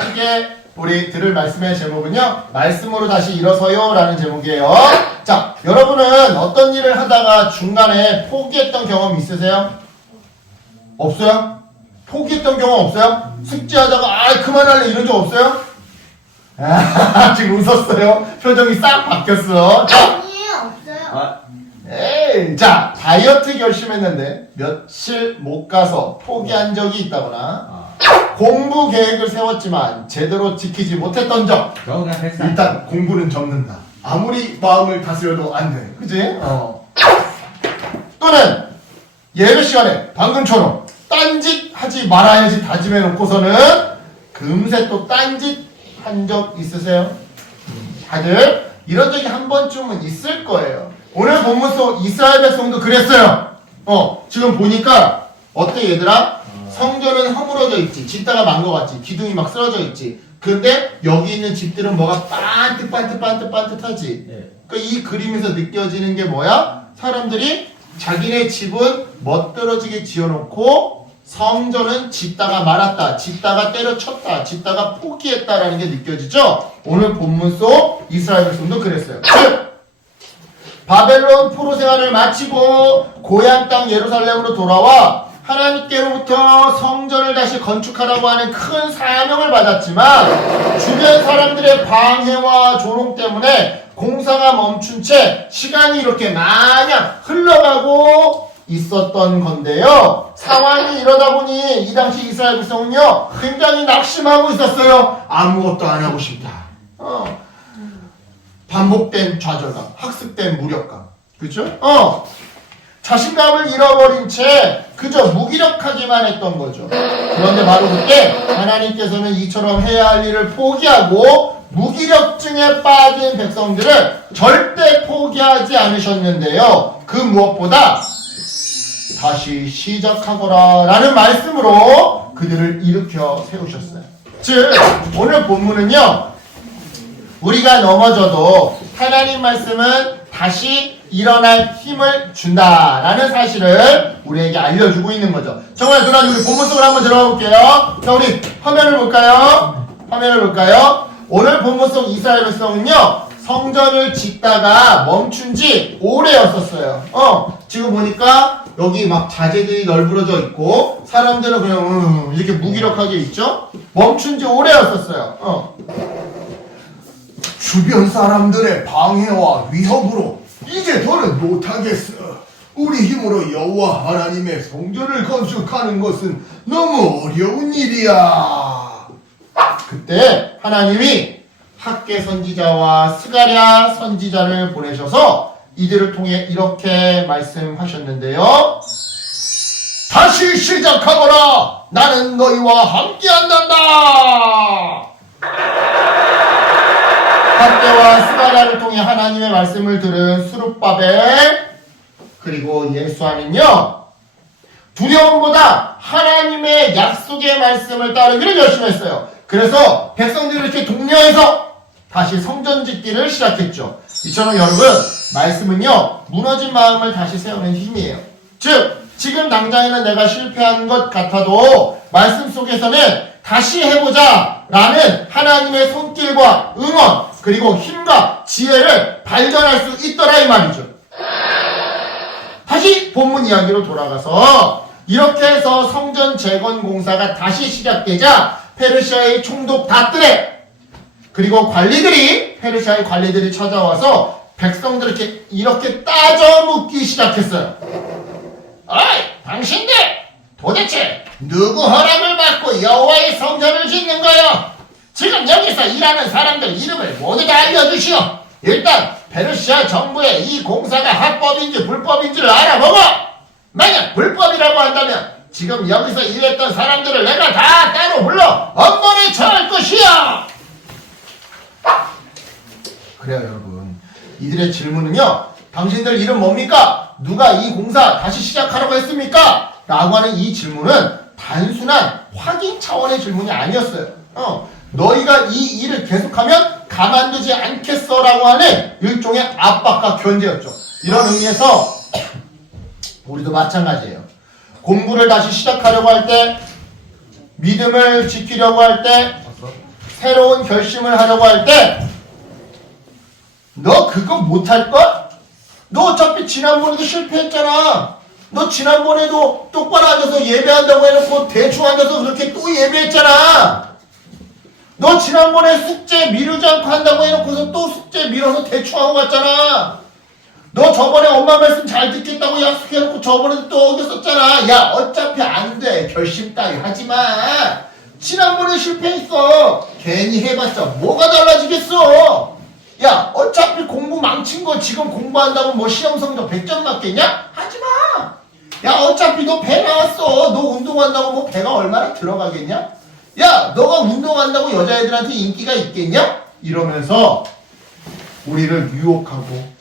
함께 우리 들을 말씀의 제목은요, 말씀으로 다시 일어서요 라는 제목이에요. 자, 여러분은 어떤 일을 하다가 중간에 포기했던 경험 있으세요? 없어요? 포기했던 경험 없어요? 숙제하다가 그만할래 이런 적 없어요? 지금 웃었어요. 표정이 싹 바뀌었어. 자, 아니에요, 없어요. 에이, 자, 다이어트 결심했는데 며칠 못 가서 포기한 적이 있다거나 공부 계획을 세웠지만 제대로 지키지 못했던 적. 그거가 했어. 일단 공부는 접는다. 아무리 마음을 다스려도 안 돼. 그지? 또는 예배 시간에 방금처럼 딴짓 하지 말아야지 다짐해 놓고서는 금세 또 딴짓 한 적 있으세요? 다들 이런 적이 한 번쯤은 있을 거예요. 오늘 본문 속 이스라엘 백성도 그랬어요. 지금 보니까 어때 얘들아? 성전은 허물어져 있지. 짓다가 만 것 같지. 기둥이 막 쓰러져 있지. 근데 여기 있는 집들은 뭐가 반듯하지. 네. 그러니까 이 그림에서 느껴지는 게 뭐야? 사람들이 자기네 집은 멋들어지게 지어놓고 성전은 짓다가 말았다. 짓다가 때려쳤다. 짓다가 포기했다라는 게 느껴지죠? 오늘 본문 속 이스라엘 백성도 그랬어요. 즉 바벨론 포로 생활을 마치고 고향 땅 예루살렘으로 돌아와 하나님께로부터 성전을 다시 건축하라고 하는 큰 사명을 받았지만 주변 사람들의 방해와 조롱 때문에 공사가 멈춘 채 시간이 이렇게 마냥 흘러가고 있었던 건데요. 상황이 이러다 보니 이 당시 이스라엘 백성은요 굉장히 낙심하고 있었어요. 아무것도 안 하고 싶다. 반복된 좌절감, 학습된 무력감, 그렇죠? 자신감을 잃어버린 채 그저 무기력하기만 했던 거죠. 그런데 바로 그때 하나님께서는 이처럼 해야 할 일을 포기하고 무기력증에 빠진 백성들을 절대 포기하지 않으셨는데요. 그 무엇보다 다시 시작하거라 라는 말씀으로 그들을 일으켜 세우셨어요. 즉 오늘 본문은요, 우리가 넘어져도 하나님 말씀은 다시 일어날 힘을 준다라는 사실을 우리에게 알려주고 있는 거죠. 정말 그럼 우리 본문 속으로 한번 들어가 볼게요. 자, 우리 화면을 볼까요? 오늘 본문 속 이스라엘 백성은요, 성전을 짓다가 멈춘 지 오래였었어요. 지금 보니까 여기 막 자재들이 널브러져 있고 사람들은 그냥 이렇게 무기력하게 있죠? 멈춘 지 오래였었어요. 주변 사람들의 방해와 위협으로 이제 더는 못하겠어. 우리 힘으로 여호와 하나님의 성전을 건축하는 것은 너무 어려운 일이야. 그때 하나님이 학개 선지자와 스가랴 선지자를 보내셔서 이들을 통해 이렇게 말씀하셨는데요. 다시 시작하거라. 나는 너희와 함께한단다. 학개와 스가랴를 통해 하나님의 말씀을 들은 스룹바벨 그리고 예수아는요, 두려움보다 하나님의 약속의 말씀을 따르기를 열심했어요. 그래서 백성들이 이렇게 독려해서 다시 성전 짓기를 시작했죠. 이처럼 여러분, 말씀은요 무너진 마음을 다시 세우는 힘이에요. 즉 지금 당장에는 내가 실패한 것 같아도 말씀 속에서는 다시 해보자 라는 하나님의 손길과 응원 그리고 힘과 지혜를 발견할 수 있더라 이 말이죠. 다시 본문 이야기로 돌아가서 이렇게 해서 성전 재건 공사가 다시 시작되자 페르시아의 총독 다뜨레 그리고 페르시아의 관리들이 찾아와서 백성들에게 이렇게 따져 묻기 시작했어요. 어이, 당신들 도대체 누구 허락을 받고 여호와의 성전을 짓는 거요? 지금 여기서 일하는 사람들 이름을 모두 다 알려주시오. 일단 페르시아 정부의 이 공사가 합법인지 불법인지를 알아보고 만약 불법이라고 한다면 지금 여기서 일했던 사람들을 내가 다 따로 불러 엄벌에 처할 것이야. 그래요 여러분, 이들의 질문은요, 당신들 이름 뭡니까? 누가 이 공사 다시 시작하라고 했습니까? 라고 하는 이 질문은 단순한 확인 차원의 질문이 아니었어요. 너희가 이 일을 계속하면 가만두지 않겠어 라고 하는 일종의 압박과 견제였죠. 이런 의미에서 우리도 마찬가지예요. 공부를 다시 시작하려고 할 때, 믿음을 지키려고 할 때, 새로운 결심을 하려고 할 때 너 그거 못할걸? 너 어차피 지난번에도 실패했잖아. 너 지난번에도 똑바로 앉아서 예배한다고 해놓고 대충 앉아서 그렇게 또 예배했잖아. 너 지난번에 숙제 미루지 않고 한다고 해놓고서 또 숙제 미뤄서 대충 하고 갔잖아. 너 저번에 엄마 말씀 잘 듣겠다고 약속해놓고 저번에도 또 어겼었잖아. 야, 어차피 안 돼. 결심 따위 하지 마. 지난번에 실패했어. 괜히 해봤자 뭐가 달라지겠어. 야, 어차피 공부 망친 거 지금 공부한다고 뭐 시험 성적 100점 맞겠냐? 하지 마. 야, 어차피 너 배 나왔어. 너 운동한다고 뭐 배가 얼마나 들어가겠냐? 야, 너가 운동한다고 여자애들한테 인기가 있겠냐? 이러면서 우리를 유혹하고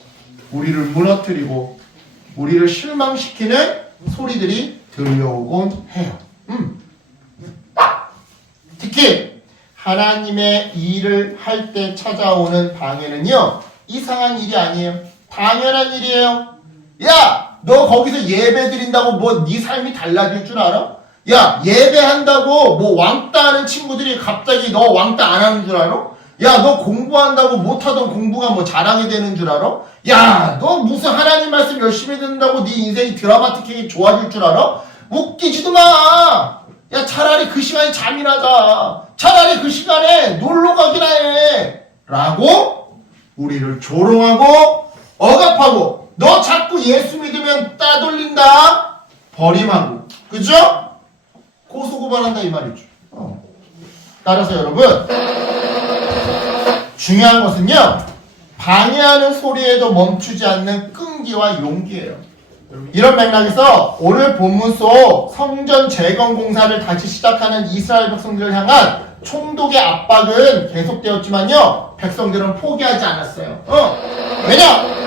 우리를 무너뜨리고 우리를 실망시키는 소리들이 들려오곤 해요. 특히 하나님의 일을 할 때 찾아오는 방해는요, 이상한 일이 아니에요. 당연한 일이에요. 야, 너 거기서 예배 드린다고 뭐 네 삶이 달라질 줄 알아? 야, 예배한다고 뭐 왕따 하는 친구들이 갑자기 너 왕따 안 하는 줄 알아? 야, 너 공부한다고 못하던 공부가 뭐 잘하게 되는 줄 알아? 야, 너 무슨 하나님 말씀 열심히 듣는다고 네 인생이 드라마틱하게 좋아질 줄 알아? 웃기지도 마! 야, 차라리 그 시간에 잠이나 자. 차라리 그 시간에 놀러 가기나 해. 라고 우리를 조롱하고 억압하고 너 자꾸 예수 믿으면 따돌린다. 버림하고. 그죠? 고소고발한다 이 말이죠. 따라서 여러분, 중요한 것은요, 방해하는 소리에도 멈추지 않는 끈기와 용기예요. 이런 맥락에서 오늘 본문 속 성전 재건 공사를 다시 시작하는 이스라엘 백성들을 향한 총독의 압박은 계속되었지만요, 백성들은 포기하지 않았어요. 왜냐?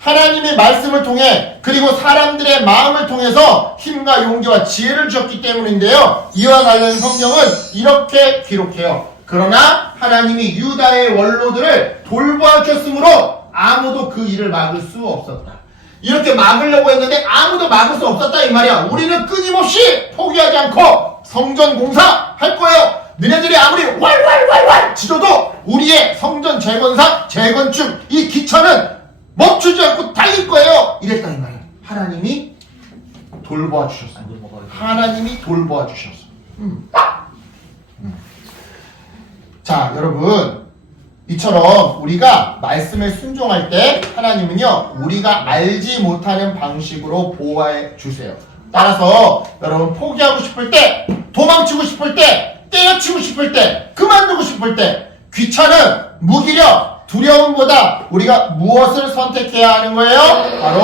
하나님의 말씀을 통해 그리고 사람들의 마음을 통해서 힘과 용기와 지혜를 주셨기 때문인데요, 이와 관련 성경은 이렇게 기록해요. 그러나 하나님이 유다의 원로들을 돌보아주셨으므로 아무도 그 일을 막을 수 없었다. 이렇게 막으려고 했는데 아무도 막을 수 없었다 이 말이야. 우리는 끊임없이 포기하지 않고 성전 공사 할 거예요. 너네들이 아무리 왈왈왈왈 지져도 우리의 성전 재건축 이 기차는 멈추지 않고 달릴 거예요. 이랬다 이 말이야. 하나님이 돌보아 주셨어. 하나님이 돌보아 주셨어. 자, 여러분, 이처럼 우리가 말씀에 순종할 때 하나님은요, 우리가 알지 못하는 방식으로 보호해 주세요. 따라서 여러분, 포기하고 싶을 때, 도망치고 싶을 때, 때려치고 싶을 때, 그만두고 싶을 때, 귀찮은 무기력, 두려움보다 우리가 무엇을 선택해야 하는 거예요? 바로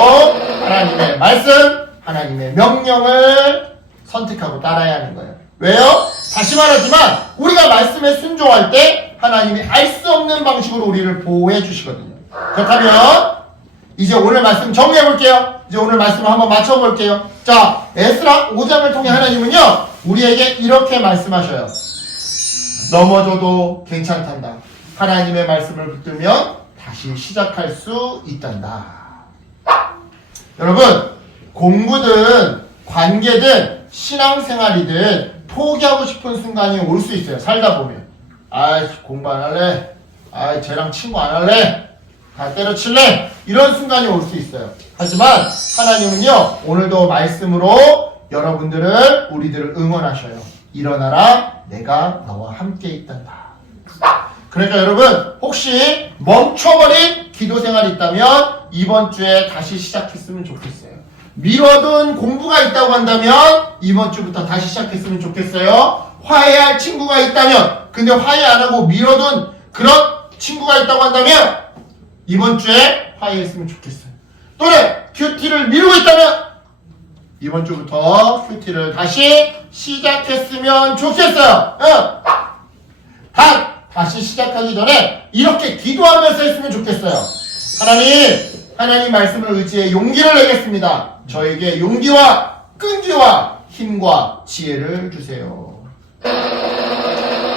하나님의 말씀, 하나님의 명령을 선택하고 따라야 하는 거예요. 왜요? 다시 말하지만 우리가 말씀에 순종할 때 하나님이 알 수 없는 방식으로 우리를 보호해 주시거든요. 그렇다면 이제 오늘 말씀 정리해 볼게요. 이제 오늘 말씀을 한번 맞춰 볼게요. 자, 에스라 5장을 통해 하나님은요, 우리에게 이렇게 말씀하셔요. 넘어져도 괜찮단다. 하나님의 말씀을 붙들면 다시 시작할 수 있단다. 여러분, 공부든 관계든 신앙생활이든 포기하고 싶은 순간이 올 수 있어요. 살다 보면. 아이, 공부 안 할래? 아이, 쟤랑 친구 안 할래? 다 때려칠래? 이런 순간이 올 수 있어요. 하지만 하나님은요, 오늘도 말씀으로 여러분들을, 우리들을 응원하셔요. 일어나라, 내가 너와 함께 있단다. 그러니까 여러분, 혹시 멈춰버린 기도 생활이 있다면 이번 주에 다시 시작했으면 좋겠어요. 미뤄둔 공부가 있다고 한다면 이번 주부터 다시 시작했으면 좋겠어요. 화해할 친구가 있다면, 근데 화해 안 하고 미뤄둔 그런 친구가 있다고 한다면 이번 주에 화해했으면 좋겠어요. 또는 큐티를 미루고 있다면 이번 주부터 큐티를 다시 시작했으면 좋겠어요. 다시 시작하기 전에 이렇게 기도하면서 했으면 좋겠어요. 하나님 말씀을 의지해 용기를 내겠습니다. 저에게 용기와 끈기와 힘과 지혜를 주세요.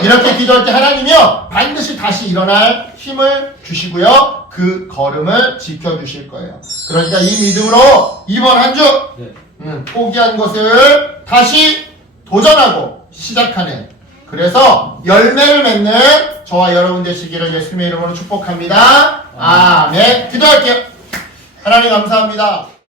이렇게 기도할 때 하나님이요, 반드시 다시 일어날 힘을 주시고요, 그 걸음을 지켜주실 거예요. 그러니까 이 믿음으로 이번 한 주 포기한 것을 다시 도전하고 시작하는 그래서 열매를 맺는 저와 여러분 되시기를 예수님의 이름으로 축복합니다. 아멘. 기도할게요. 하나님 감사합니다.